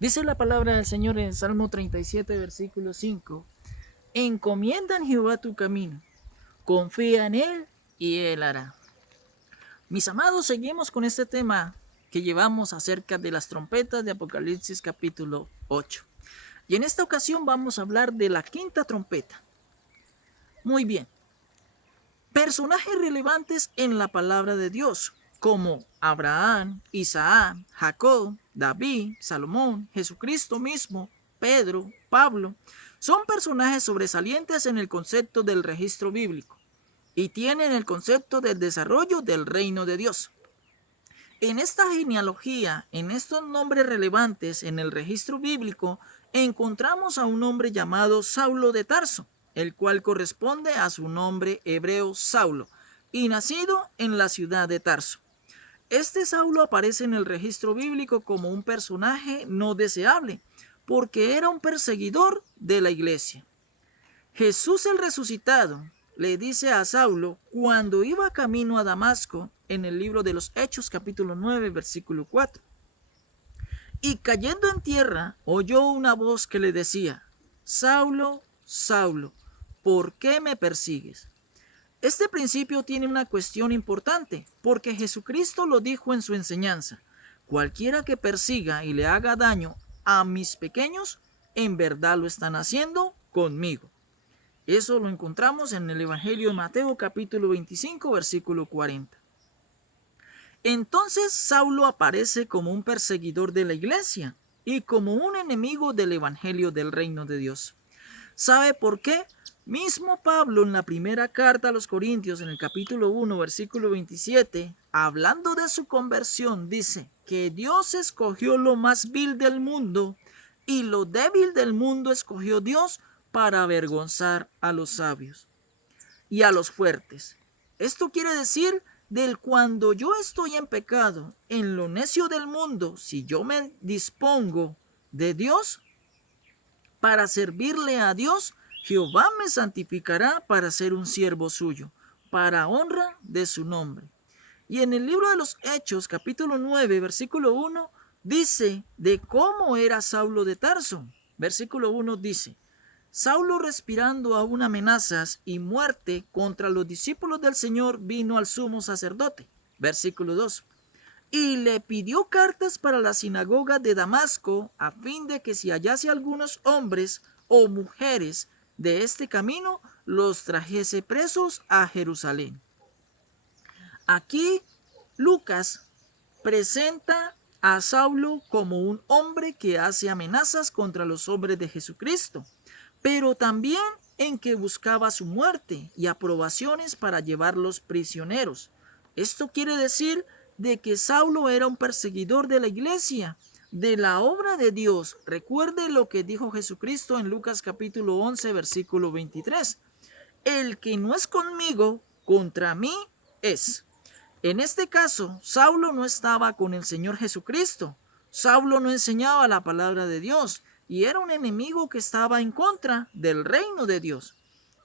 Dice la palabra del Señor en Salmo 37, versículo 5. Encomienda en Jehová tu camino, confía en Él y Él hará. Mis amados, seguimos con este tema que llevamos acerca de las trompetas de Apocalipsis capítulo 8. Y en esta ocasión vamos a hablar de la quinta trompeta. Muy bien. Personajes relevantes en la palabra de Dios, como Abraham, Isaac, Jacob, David, Salomón, Jesucristo mismo, Pedro, Pablo, son personajes sobresalientes en el concepto del registro bíblico y tienen el concepto del desarrollo del reino de Dios. En esta genealogía, en estos nombres relevantes en el registro bíblico, encontramos a un hombre llamado Saulo de Tarso, el cual corresponde a su nombre hebreo Saulo, y nacido en la ciudad de Tarso. Este Saulo aparece en el registro bíblico como un personaje no deseable, porque era un perseguidor de la iglesia. Jesús el resucitado le dice a Saulo cuando iba camino a Damasco en el libro de los Hechos capítulo 9 versículo 4. Y cayendo en tierra oyó una voz que le decía: Saulo, Saulo, ¿por qué me persigues? Este principio tiene una cuestión importante, porque Jesucristo lo dijo en su enseñanza: cualquiera que persiga y le haga daño a mis pequeños, en verdad lo están haciendo conmigo. Eso lo encontramos en el Evangelio de Mateo capítulo 25 versículo 40. Entonces Saulo aparece como un perseguidor de la iglesia y como un enemigo del Evangelio del reino de Dios. ¿Sabe por qué? Mismo Pablo en la primera carta a los Corintios, en el capítulo 1, versículo 27, hablando de su conversión, dice que Dios escogió lo más vil del mundo y lo débil del mundo escogió Dios para avergonzar a los sabios y a los fuertes. Esto quiere decir del cuando yo estoy en pecado, en lo necio del mundo, si yo me dispongo de Dios para servirle a Dios, Jehová me santificará para ser un siervo suyo, para honra de su nombre. Y en el libro de los Hechos, capítulo 9, versículo 1, dice de cómo era Saulo de Tarso. Versículo 1 dice: Saulo, respirando aún amenazas y muerte contra los discípulos del Señor, vino al sumo sacerdote. Versículo 2. Y le pidió cartas para la sinagoga de Damasco, a fin de que si hallase algunos hombres o mujeres de este camino, los trajese presos a Jerusalén. Aquí Lucas presenta a Saulo como un hombre que hace amenazas contra los hombres de Jesucristo, pero también en que buscaba su muerte y aprobaciones para llevarlos prisioneros. Esto quiere decir de que Saulo era un perseguidor de la iglesia, de la obra de Dios. Recuerde lo que dijo Jesucristo en Lucas capítulo 11, versículo 23. El que no es conmigo, contra mí es. En este caso, Saulo no estaba con el Señor Jesucristo. Saulo no enseñaba la palabra de Dios y era un enemigo que estaba en contra del reino de Dios.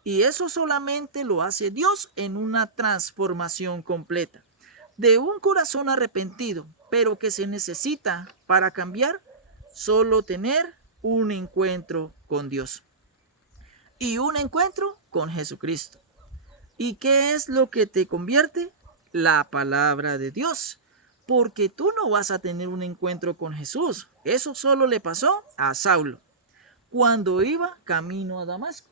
Y eso solamente lo hace Dios en una transformación completa. De un corazón arrepentido, pero que se necesita para cambiar, solo tener un encuentro con Dios y un encuentro con Jesucristo. ¿Y qué es lo que te convierte? La palabra de Dios. Porque tú no vas a tener un encuentro con Jesús. Eso solo le pasó a Saulo cuando iba camino a Damasco.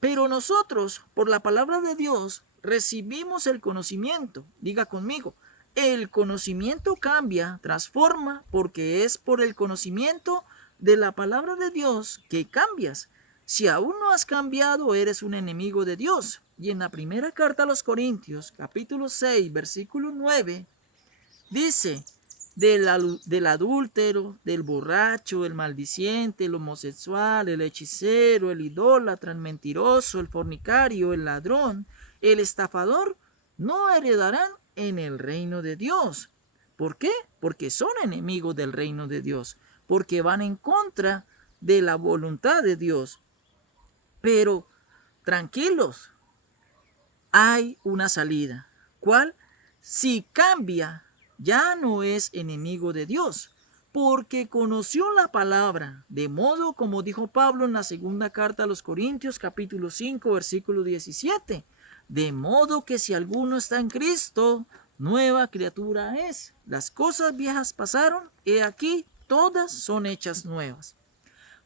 Pero nosotros, por la palabra de Dios, recibimos el conocimiento. Diga conmigo, el conocimiento cambia, transforma, porque es por el conocimiento de la palabra de Dios que cambias. Si aún no has cambiado, eres un enemigo de Dios. Y en la primera carta a los Corintios, capítulo 6, versículo 9, dice: del adúltero, del borracho, el maldiciente, el homosexual, el hechicero, el idólatra, el mentiroso, el fornicario, el ladrón, el estafador, no heredarán en el reino de Dios. ¿Por qué? Porque son enemigos del reino de Dios, porque van en contra de la voluntad de Dios. Pero tranquilos, hay una salida. ¿Cuál? Si cambia, ya no es enemigo de Dios, porque conoció la palabra, de modo como dijo Pablo en la segunda carta a los Corintios, capítulo 5, versículo 17, de modo que si alguno está en Cristo, nueva criatura es. Las cosas viejas pasaron, he aquí, todas son hechas nuevas.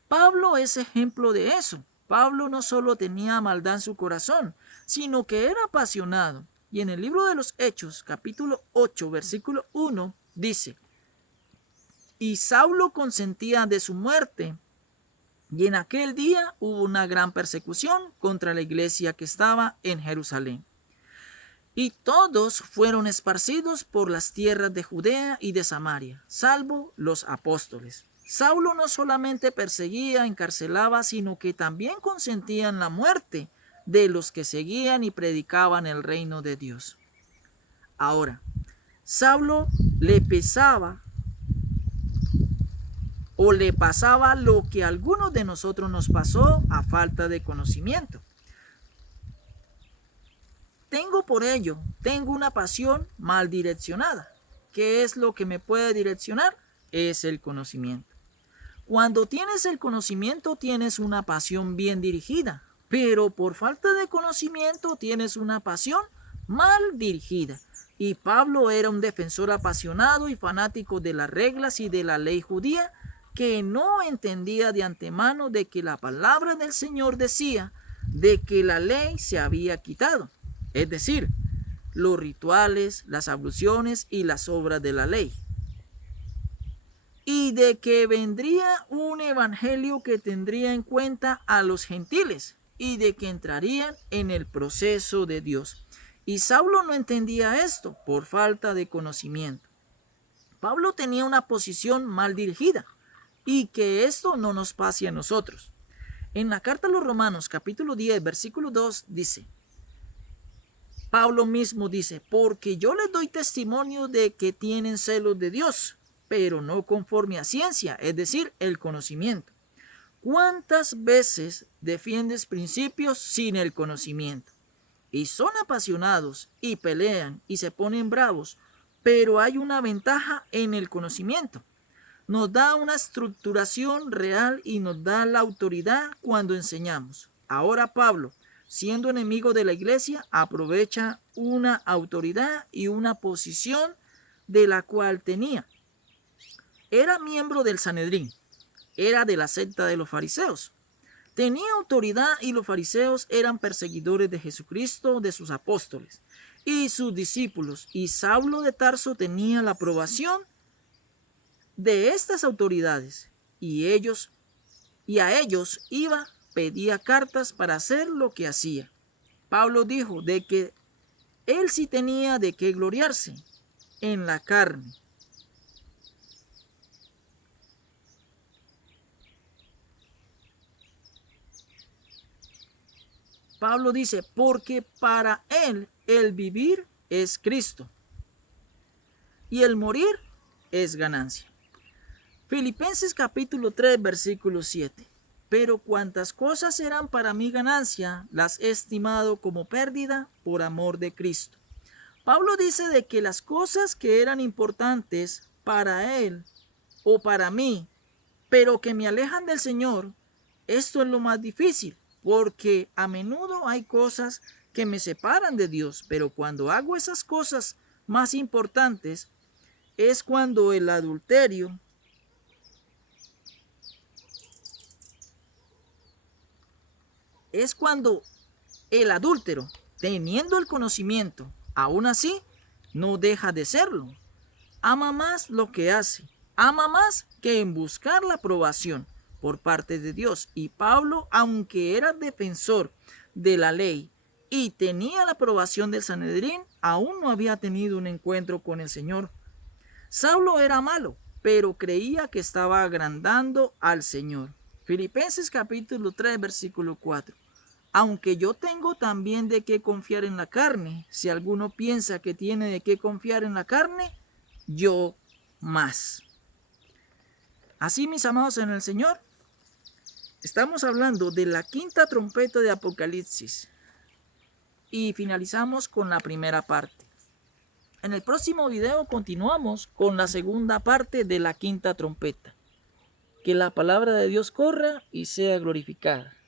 Pablo es ejemplo de eso. Pablo no solo tenía maldad en su corazón, sino que era apasionado. Y en el libro de los Hechos, capítulo 8, versículo 1, dice: y Saulo consentía de su muerte, y en aquel día hubo una gran persecución contra la iglesia que estaba en Jerusalén. Y todos fueron esparcidos por las tierras de Judea y de Samaria, salvo los apóstoles. Saulo no solamente perseguía, encarcelaba, sino que también consentía en la muerte de los que seguían y predicaban el reino de Dios. Ahora, Saulo le pesaba o le pasaba lo que a algunos de nosotros nos pasó a falta de conocimiento. Tengo una pasión mal direccionada. ¿Qué es lo que me puede direccionar? Es el conocimiento. Cuando tienes el conocimiento, tienes una pasión bien dirigida, pero por falta de conocimiento tienes una pasión mal dirigida. Y Pablo era un defensor apasionado y fanático de las reglas y de la ley judía, que no entendía de antemano de que la palabra del Señor decía de que la ley se había quitado, es decir, los rituales, las abluciones y las obras de la ley, y de que vendría un evangelio que tendría en cuenta a los gentiles y de que entrarían en el proceso de Dios. Y Saulo no entendía esto por falta de conocimiento. Pablo tenía una posición mal dirigida, y que esto no nos pase a nosotros. En la carta a los Romanos, capítulo 10, versículo 2, dice, Pablo mismo dice: porque yo les doy testimonio de que tienen celos de Dios, pero no conforme a ciencia, es decir, el conocimiento. ¿Cuántas veces defiendes principios sin el conocimiento? Y son apasionados y pelean y se ponen bravos, pero hay una ventaja en el conocimiento. Nos da una estructuración real y nos da la autoridad cuando enseñamos. Ahora Pablo, siendo enemigo de la iglesia, aprovecha una autoridad y una posición de la cual tenía. Era miembro del Sanedrín, era de la secta de los fariseos. Tenía autoridad y los fariseos eran perseguidores de Jesucristo, de sus apóstoles y sus discípulos. Y Saulo de Tarso tenía la aprobación de estas autoridades, y a ellos pedía cartas para hacer lo que hacía. Pablo dijo de que él sí tenía de qué gloriarse en la carne. Pablo dice: porque para él el vivir es Cristo y el morir es ganancia. Filipenses capítulo 3, versículo 7. Pero cuantas cosas eran para mi ganancia, las he estimado como pérdida por amor de Cristo. Pablo dice de que las cosas que eran importantes para él o para mí, pero que me alejan del Señor, esto es lo más difícil, porque a menudo hay cosas que me separan de Dios, pero cuando hago esas cosas más importantes, es cuando el adulterio, teniendo el conocimiento, aún así, no deja de serlo. Ama más lo que hace, ama más que en buscar la aprobación por parte de Dios. Y Pablo, aunque era defensor de la ley y tenía la aprobación del Sanedrín, aún no había tenido un encuentro con el Señor. Saulo era malo, pero creía que estaba agrandando al Señor. Filipenses capítulo 3, versículo 4. Aunque yo tengo también de qué confiar en la carne, si alguno piensa que tiene de qué confiar en la carne, yo más. Así, mis amados en el Señor, estamos hablando de la quinta trompeta de Apocalipsis y finalizamos con la primera parte. En el próximo video continuamos con la segunda parte de la quinta trompeta. Que la palabra de Dios corra y sea glorificada.